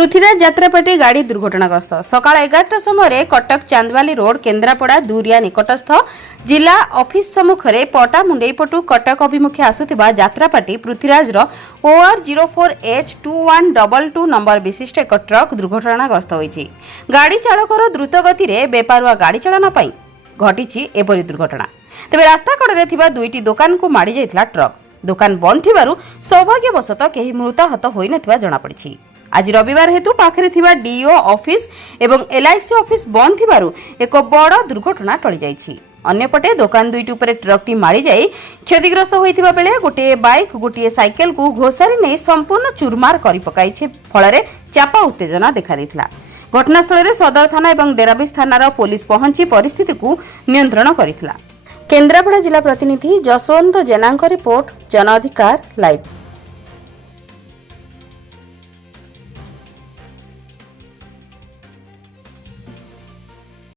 पृथ्वीराज यात्रापाटी गाड़ी दुर्घटनाग्रस्त सकाळ 11टा समय कटक चांदवाली रोड केन्द्रापड़ा दूरिया निकटस्थ जिला ऑफिस सम्मुखें पटा मुंडई पटु कटक अभिमुखे आसुथिबा यात्रापाटी पृथ्वीराज OR 04H2122 नंबर विशिष्ट एक ट्रक दुर्घटनाग्रस्त होईछि। गाड़ी चालकर द्रुत गति में बेपारुआ गाड़ी चालना पाई घटी एपरी दुर्घटना। तेबे रास्ता कड़े थिबा दुईटी दुकान को माड़ी जाइथिला ट्रक। दुकान बंद थिबारु सौभाग्यवशत केही मृताहत होई नथिबा जणा पड़िछि। आज रविवार हेतु पाखरे थिबा डीओ ऑफिस एवं LIC ऑफिस बंद थिबारु एक बड़ दुर्घटना टळि जाइछि। अन्यपटे दुकान दुईटी उपरे ट्रकटी मारी जाई क्षतिग्रस्त होइथिबा बेले गोटे बाइक गोटे साइकेल को घोषारी नै संपूर्ण चुरमार करि पकाइछि। फଳରେ चापा उत्तेजना देखा दैथिला। घटनास्थल रे सदर थाना एवं डेराबिस थानार पुलिस पहुंची परिस्थिति को नियंत्रण करिथिला। केन्द्रापड़ा जिला प्रतिनिधि जसवंत जेनाଙ୍କ रिपोर्ट जन अधिकार लाइव।